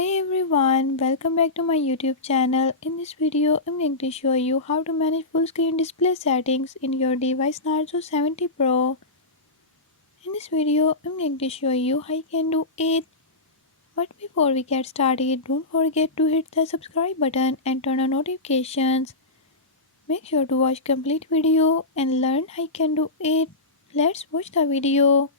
Hey everyone, welcome back to my YouTube channel. In this video, I'm going to show you how to manage full screen display settings in your device Narzo 70 Pro. In this video, I'm going to show you how you can do it. But before we get started, don't forget to hit the subscribe button and turn on notifications. Make sure to watch complete video and learn how you can do it. Let's watch the video.